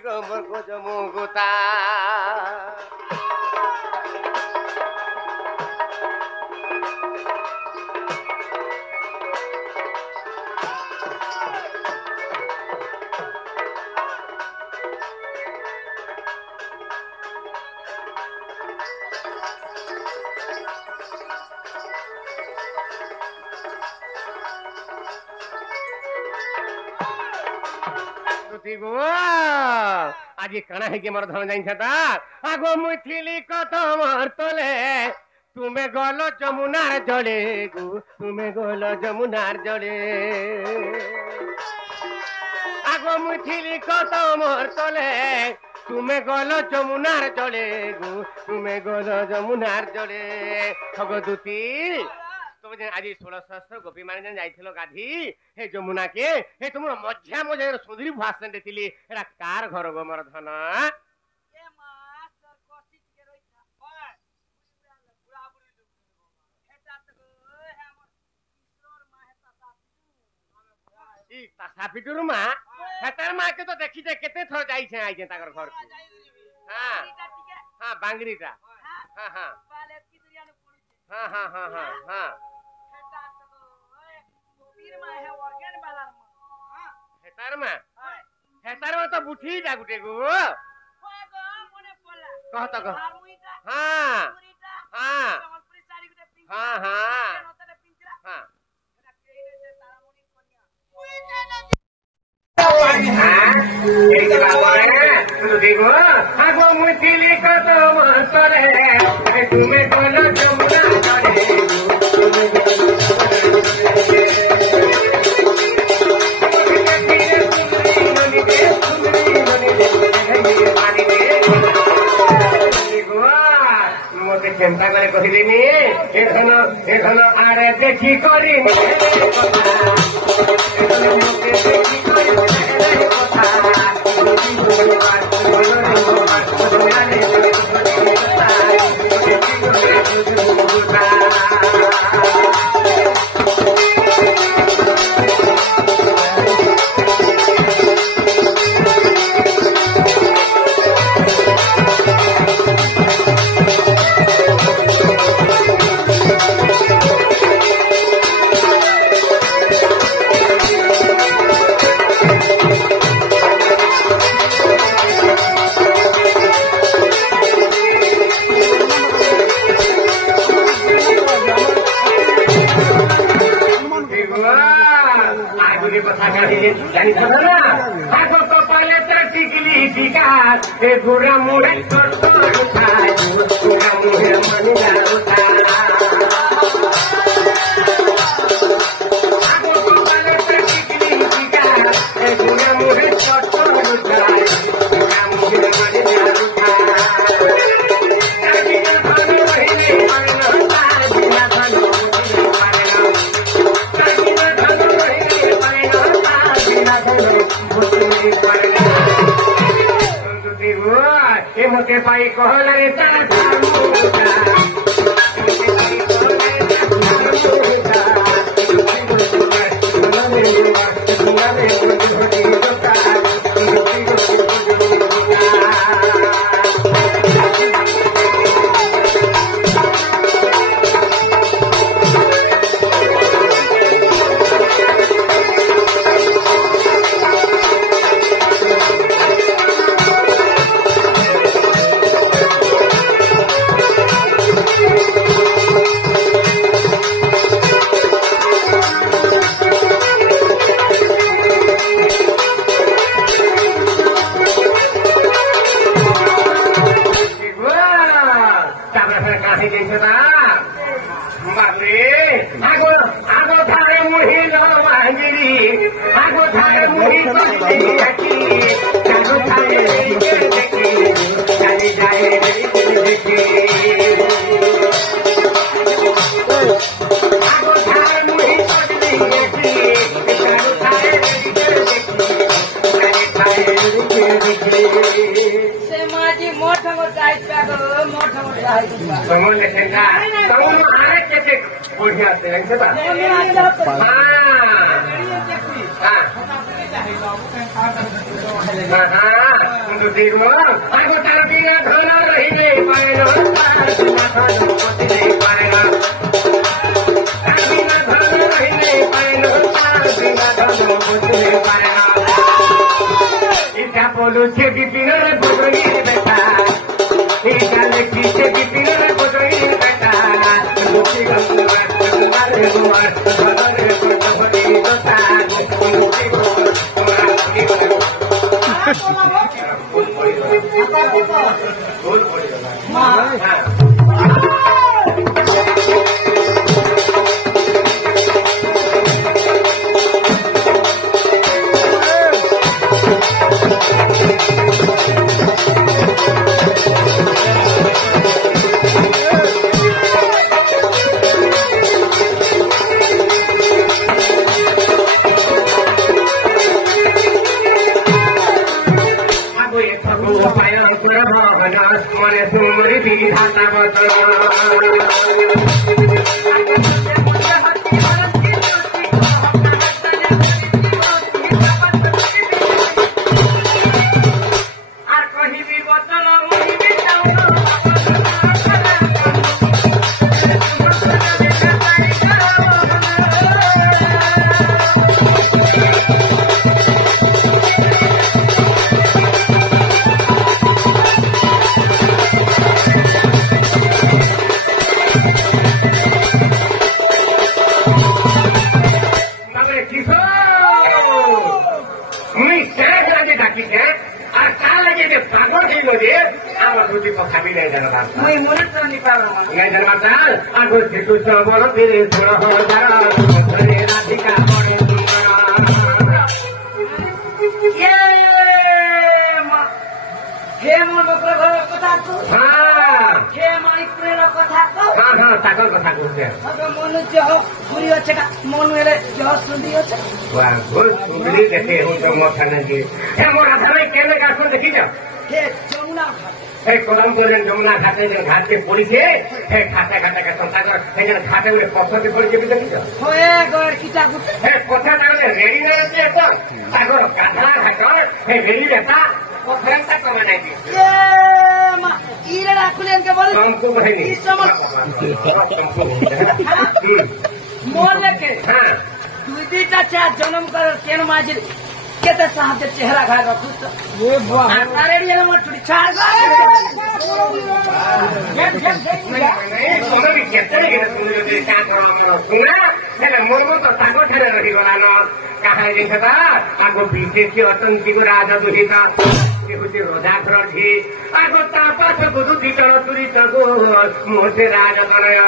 Gomor ko jumuguta. आज कणा है मोर धन जाइछता आगो मुई थिली कत मोर तले तुमे गलो जमुनार जड़े गो तुमे गलो जमुनार जड़े आगो मुई थिली कत मोर तले तुमे गलो जमुनार जड़े गो तुमे गलो जमुनार जड़े भगदूती तुम आज 16 गोपी मान जाइथिलो गाधी हे जमुना के हे तुम मझा मझा सुंदरी भाषण देथिली एरा कार घर गो मोर धन ए मास्टर कोसी के रोइछा ओय बुढ़ा बुढ़ी लोग हेटा त हे हमर किशोर मा हेता साफिटू ई साफिटू मा हेतर मा के तो देखि जे केते थर जाई छे आई जे ताकर घर हां हां बांगरीटा हां हां पाले की दुनिया ने पड़ी हां हां हां हां हां हेतार में तो बुठी जा गुटे गो कह तो कह हां हां हां हां हां देखो आगो मुथिली कत मसरे तुम्हें बोलो जमुना करे चिंता करे कहलिनी ए धन आरे देखी करी गुरा मुहे मोटे पाई कहले दुधी को आगो तारा बिना धन रही नहीं पाएगा बिना धन पति नहीं पाएगा बिना धन रही नहीं पाएगा बिना धन पति नहीं पाएगा इतना बोलू छे बिपिन रे बुदई बेटा इतना लेखी छे बिपिन रे बुदई बेटा दुखी गंगा मारे हुआ भगवान रे बड़ी दोता दुखी को जमुना घाटे घाट के पड़ी से घाटे घाटे का संसार घाटे में पत्थर के पड़ी भी देखी पत्थर रेडी नहीं सागर गाधा घाट रेडी रहता पत्थर तक कमा नहीं जन्म कर केन माजिर केते साहब के चेहरा घा रखु तो ये अरे ये मत छुड़ी छाड़ नहीं सोना भी केते के सुन जो का करो सुना हेले मोर तो सागो ठेरे रही गला न कहा देखता आगो बीते के अतंकी को राजा दुहिता के होते रोजा खरठी आगो तापा से बुदु दिटर तुरी तगो मोसे राजा तरय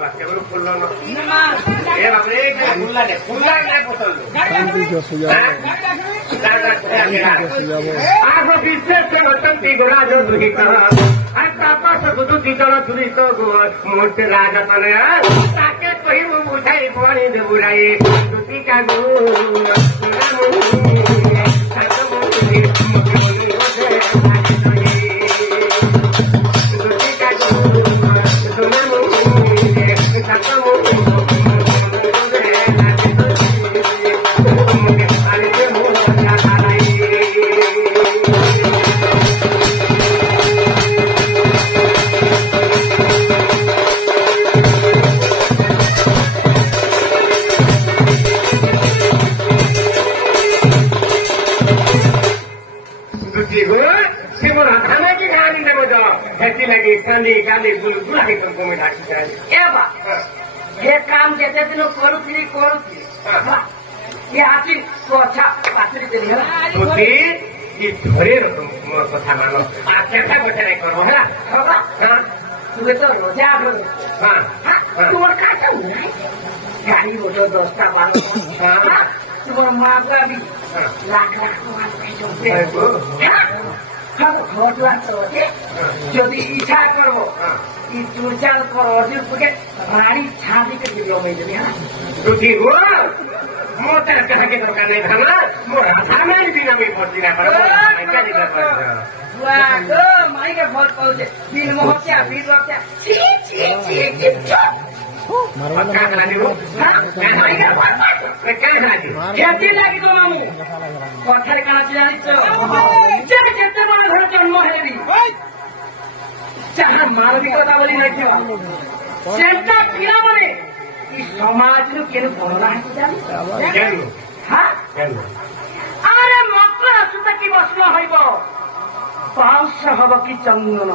बात केवल फुल्लो न ए बाप रे फुल्ला ने बोतल आगो बीते के अतंकी को राजा दुहिता আর তাপা সবুদু দিজল চুরিত মোটে রাজা তনয় তাকে কহিবু বুঝাই পড়ি দেবুরাই দুটি কাগু ये काम जैसे दिन करुथी ये आती तो अच्छा आचरी चली है धरे कथा मानो कैसा बैठे नहीं करो है तुझे तो रोजा तुम्हारा काटा गाड़ी बोलो 10टा मानो तुम्हारा माँ का भी लाख हम घटवा चौथे यदि इच्छा करो कि चूरचाल करो अर्जुन के भारी छाती के वीडियो में जब दुखी हो मोटा कहा के दरकार नहीं था ना मोटा सामान बिना भी पहुंची ना पड़ो क्या दिक्कत है वाह तो माई के बहुत पहुंचे दिन मोहसिया बीस वक्त छी क्या करानी हो क्या करानी क्या लगी तो मामू पत्थर का चिरानी चलो ଯାହା ମାନବିକତା ବୋଲି ନାଇଁ ସେଟା ପିଲାମାନେ ଇ ସମାଜରୁ କେନ ଗଣନା କେନ ହଁ କେନ ଆରେ ମକର ସୂତା କି ବସ୍ତ୍ର ହଇବ ପାଉଁଶ ହବ କି ଚନ୍ଦନ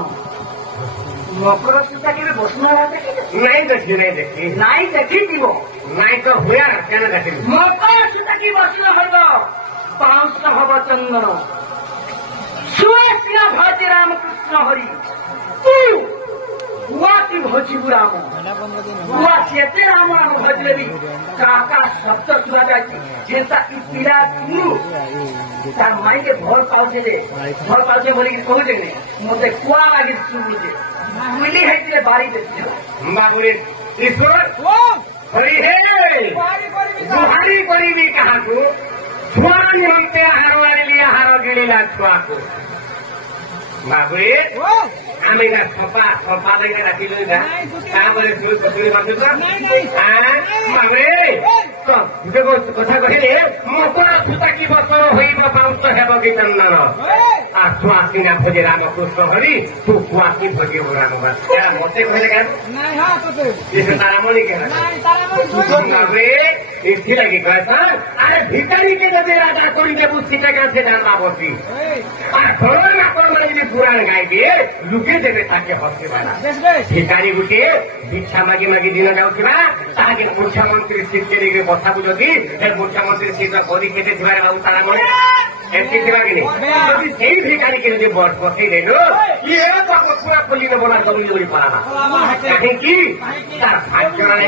ମକର ସୂତା କେବେ ବସ୍ତ୍ର ହବ ନାଇଁ ଦେଖି ନାଇଁ ଦେଖିଥିବ ନାଇଁ ତ ହୁଏ କେନ ଦେଖିଲି ମକର ସୂତା କି ବସ୍ତ୍ର ହଇବ ପାଉଁଶ ହବ ଚନ୍ଦନ ସୁଆସିଆ ଭଜେ ରାମକୃଷ୍ଣ ହରି ତୁ କୁଆକି ଭଜିବୁ ରାମ କୁଆ କେତେ ରାମ ରାମ ଭଜିଲେ ବି କାକା ଶବ୍ଦ ଶୁଣାଯାଇଛି ଯେନ୍ତା ଇ ପିଲା ତୁ ତାର ମାଇକେ ଭଲ ପାଉଛେ ବୋଲିକି କହୁଛେ ମତେ କୁଆ ଲାଗି ଶୁଣୁଛେ ବୁଲି ହେଇଥିଲେ ବାରି ଦେଖି ବାବୁରେ ଈଶ୍ୱର ହରି ହେ ଗୁହାରି କରିବି କାହାକୁ ଛୁଆ ନିମନ୍ତେ ଆହାର ଆଣିଲି ଆହାର ଗିଳିଲା ଛୁଆକୁ ବାବୁରେ ଆମେ ସଫା ଦେଇକି ରାଖିଲୁ ତାପରେ ବାବୁରେ କଥା କହିଲେ ମକର ସୂତା କି ବସର ହୋଇବ ପାଉଁଶ ହେବ କି ଚନ୍ଦନ ଆସୁ ଆସିନା ଭୋଜି ରାମକୃଷ୍ଣ ହରି ତୁ କୁଆକି ଭୋଜିବୁ ରାମ ମତେ କହିଲେ ତାରାମଣି ବାବୁରେ ଏଥିଲାଗି କହ ଆରେ ଭିକାରୀকে যদি রাজা করে দেবু সেটা কাছে জানা বসি আর ঘরের আপন মানে পুরাণ গাইবে লুকে দেবে তাকে হসে বেলা ভিকারী গুটে ভিক্ষা মাগি মাগি দিন যাওয়া তাকে মুখ্যমন্ত্রী সিট করে বসাবু যদি মুখ্যমন্ত্রী সিট করি খেতে থাকার বাবু তারা মনে এমনি ଥିବା କି ଯଦି ସେଇ ଭିକାରୀকে ଯଦି ବସେଇ ଦେଲୁ ଇଏ ପୁରା ଖୋଲି ଦେବ ନା ଜମି ଜୋରି ପାରା କାହିଁକି ତାର ଭାଗ୍ୟ ନାହିଁ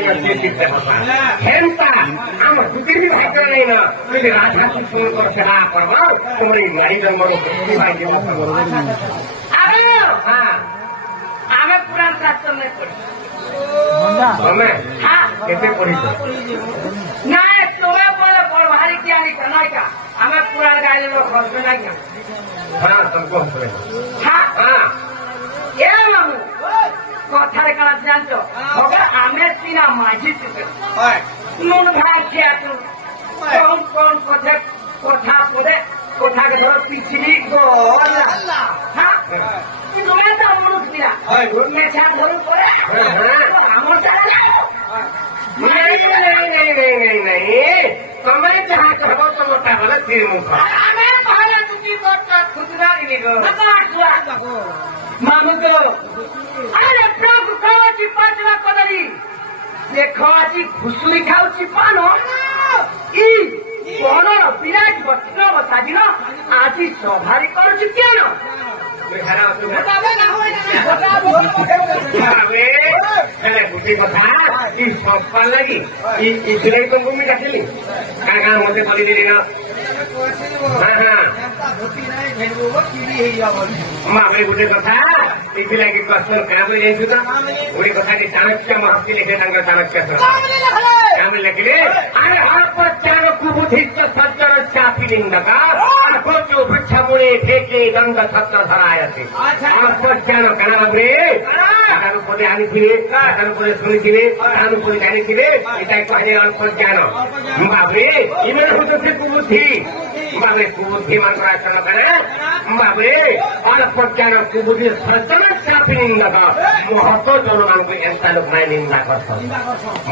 ହେନ୍ତା ଆମ ସୁତିର ବି ଭାଗ୍ୟ ନାହିଁ ନା ଯଦି ରାଧା ଶୁଣ କର ସେବା କରବ ତୁମର ଏଇ ନାରୀ ଜନ୍ମର ଆମେ ପୁରାଣ ଶାସ୍ତ୍ର ନେଇ ପଢି ତମେ କେତେ ପଢିଛ ନାଇଁ ତୁମେ ବୋଲେ ବଡ ଭାରି ଜ୍ଞାନୀ ନାଇକା ଆମେ ପୁରାଣ ଗାଇଲେ ଖର୍ଚ୍ଚ ନାଇଁ ହଁ ତମକୁ ହସବେ ଏ ମାମୁ କଥାରେ କାଣା ଜାଣିଛ ଆମେ ସିନା ମାଝି নুন ভাই খেয়াতু কোন কোন কথা কথা পড়ে কোথাকে ধরো পিছিয়ে গোলা হ্যাঁ তুমি তো মানুষ নিরা মেছা ধরুন পরে আমার সাথে ତମେ ଯାହା କହିବ ତମଟା ଗଲେ ଶ୍ରୀମୁଖ ଆମେ କହିଲେ ତୁମି ଖୁଚୁରା ମାମୁକ ଆରେ ପ୍ରଭୁ ଖାଉଛି ପାଞ୍ଚ କଦଳୀ ଦେଖ ଆଜି ଘୁଷୁରି ଖାଉଛି ପାନ ଇ କଣ ବିରାଟ ବୈଷ୍ଣବ ସାଜିନ ଆଜି ସଭାରି କରୁଛି କେନ ଗୋଟିଏ କଥା ଇ ସଫା ଲାଗି ଇଥିଲାଗି ତମକୁ ମୁଁ ଡାକିଲି କାଣା କାଣା ମତେ କରିଦେଲି ନା ଆମେ ଗୋଟେ କଥା ଏଥିଲାଗି କଷ୍ଟ କାମ ଯାଇଛୁ ତ ଗୋଟେ କଥାଟି ଚାଣକ୍ୟ ମହର୍ଷି ଲେଖେ ତାଙ୍କ ଚାଣକ୍ୟ ଆମେ ଲେଖିଲେ ଆରେ ହରପଚାର କୁବୁଦ୍ଧିଷ୍ଟ ସଜ୍ଜନ ଚାପି ନିନ୍ଦକ କୋଚୁ ବୃକ୍ଷମୂଳେ ଠେକେ ଦଣ୍ଡ ଛତ୍ର ଧରାୟତେ ହରପଚାର କାଣ ଭାବରେ ତାର ଉପରେ ଆଣିଥିବେ ତାର ଉପରେ ଶୁଣିଥିବେ ତାର ଉପରେ ଜାଣିଥିବେ ଏଟା କହିଲେ ଅଳ୍ପ ଜ୍ଞାନ ଭାବରେ ଏମାନେ ହଉଛନ୍ତି କୁବୁଦ୍ଧି ଭାବରେ କୁବୁଦ୍ଧି ମାନଙ୍କର ଆଚରଣ କରେ ଭାବରେ ଅଳ୍ପ ଜ୍ଞାନ କୁବୁଦ୍ଧି ସଜ୍ଜନ ଚାପି ନିନ୍ଦକ ମହତ ଜନମାନଙ୍କୁ ଏନ୍ତା ଲୋକ ନାଇଁ ନିନ୍ଦା କରସନ୍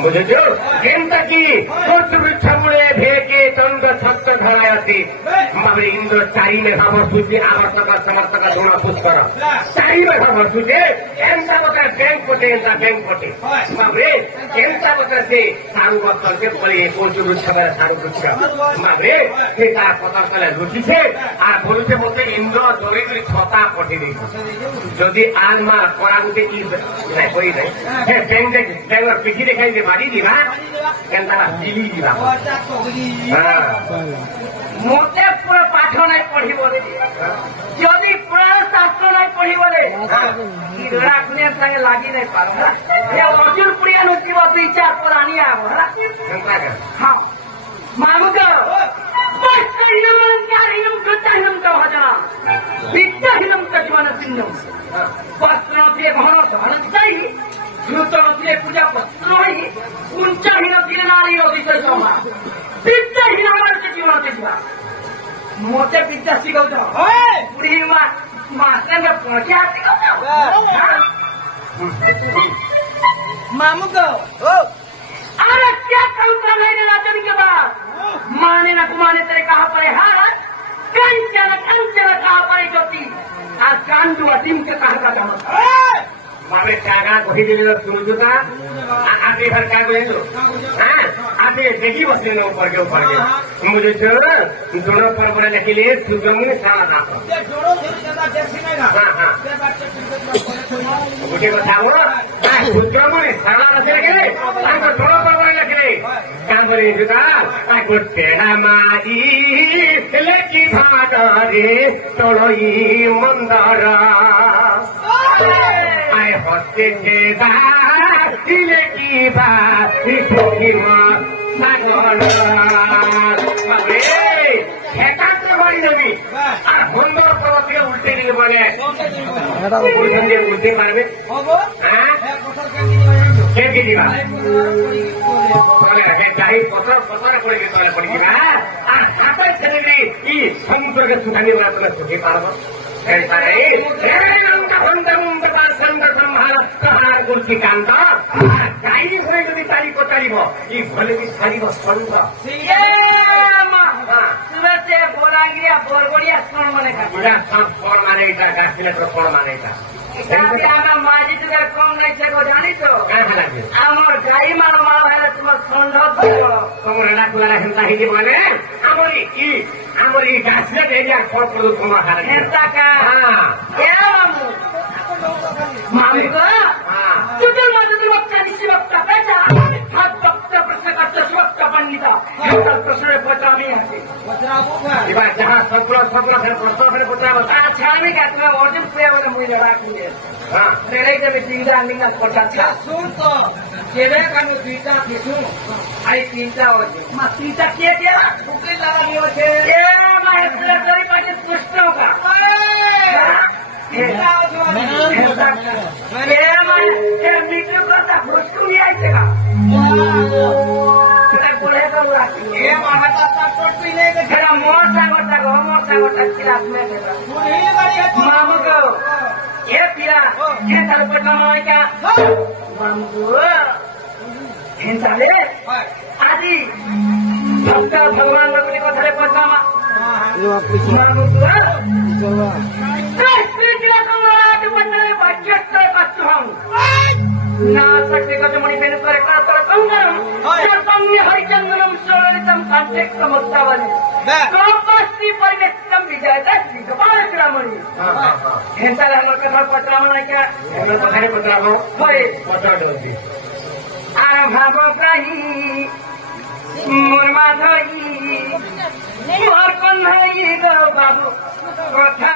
ବୁଝୁଛୁ ଯେନ୍ତା କି କୋଚୁ ବୃକ୍ଷମୂଳେ ଠେକେ ଦଣ୍ଡ ଛତ୍ର ଧରାୟତେ ଭାବରେ ଇନ୍ଦ୍ର ଚାରି ମେଘା ବସୁଛି ଆବର୍ତ୍ତକ ସମର୍ଥକ ଗୁଣ ପୁଷ୍କର ଚାରି ମେଘା ବସୁଛେ ଏନ୍ତା ପ୍ରକାର ବ୍ୟାଙ୍କ ପଟେ ଏନ୍ତା ବ୍ୟାଙ୍କ ପଟେ ଭାବରେ ଏନ୍ତା ପ୍ରକାର ସେ ସାରୁ ବସନ୍ତେ ପରି କୋଚୁ ବୃକ୍ଷ ସାରୁ ବୃକ୍ଷ ଭାବରେ ସେ ତା ପତର କଲେ ଲୁଚିছে আর বলছে মতে ইন্দ্র জোরে করে ছতা পঠে দিয়েছে যদি আর মা পড়া গুটে কি কই নাই ব্যাঙ্গর পিঠি দেখাই যে বাড়ি দিবা কেনতা দিলি দিবা মতে পুরো পাঠ নাই পড়িব যদি পুরাণ শাস্ত্র নাই পড়িব রাখনে সাথে লাগি নাই পার অর্জুন পুরিয়া নচিব দুই চার পর আনিয়া হ্যাঁ মামুক বিদ্যাহীনম জীবন সিন্ধু বস্ত্র দিয়ে ঘন সহনতাই দ্রুত দিয়ে পূজা বস্ত্রই উঞ্চহীন দিয়ে নারীর অতিশয় সভা বিদ্যাহীন আমার সে জীবন দেখবা মতে বিদ্যা শিখাউছ বুড়ি মাস্টারকে पहुंचे आती को मामू को अरे क्या करूं कर लेने राजन के बाद माने ना कुमाने तेरे कहा पड़े हार कंचन कहा पड़े ज्योति आज कांडू असीम के कहा का जमा मारे कागा कही दिले सुमुजुता आते घर का गयो हां आते देखी बसले न ऊपर के मुझे जो दोनों पर बड़े लिखले सुगम सारा था ये जोड़ो फिर ज्यादा टैक्सी में ना हां हां ये बात टैक्सी मुझे बताओ सुगम सारा रखे गए ताको दोनों पर बड़े लिखले का बोले जुता ताको तेरा माई लेकी भागारे तोड़ई मंदारा आए हस्ते जेदा दिले की बात ठोकिमा सागर अरे एकांत बड़ी नबी আর বন্ধর পর্বত থেকে উল্টে নিয়ে বলে এটা বলছেন যে উল্টে পারবে হবো হ্যাঁ এক কথা কেন কে দিবা বলে হে যাই পত্র পত্র করে কে তোলা পড়ি না আর হাতে ছেড়ে দিই ই সমুদ্রকে সুখানি বলা তোলা সুখে পারবো ऐसा नहीं गुरकी कांता गाई घरे यदि तारी को तारीब ये भले भी तारीब संग ये मां सुबह से बोलागिया बोलगोड़िया कौन माने का बुढ़ा सब कौन माने इटा गाछिले तो कौन माने इटा इसाबे आमा माजी तुगे कम नहीं से को जानी तो क्या बना के आमर गाई मारो मारो है तुम संडो दो तोमरे ना कुला हिंता ही बोले आमरी गाछिले देया कोन पडु तोमा हारे ऐसा का हां ए मामू मामू को हां तुझे मदद वक्त निसी वक्त बेटा हाथ वक्त प्रश्न करते वक्त पंडिता ये प्रश्न पता नहीं है बचराबू का इबा जहां सपना है प्रश्न है पता बता अच्छा नहीं का तुम्हें ऑर्डर पे वाला मुझे लगा के हां रेले के तीनटा निकल पड़ता था सुन तो केरे कानु तीता दिसु आई तीनटा हो मा तीनटा के फुकरी लगा लियो छे ए मा इसले कोई पाछे पुष्टो का मैंने ए मा ए मीटर करता पुष्टो नहीं आई का बोले तो हुआ ये महाता पासपोर्ट भी नहीं के तेरा मोर सागरता क्लास में गया पूरी गाड़ी है मामू को ये पिला ये तरफ पे कमाए क्या मामू को हिंसाले आदि भक्त भगवान लोग को थरे पछामा मामू को कृष्ण जी का रात बन्ने बच्चे बच्चों हम ना सकते को मणि पेन करे का तो संगम सर्वम्य हरिचंद्रम सोलितम कांटेक्ट मुक्तावली गोपस्ति परिवेष्टम विजयदस्ति गोपालग्रामणि हां हां हां हेंता हमर के पत्रामना क्या हमने तो घरे पत्राबो होय पत्रा दे आरंभ प्राही मोर माधई मोर कन्हई गो बाबू কথা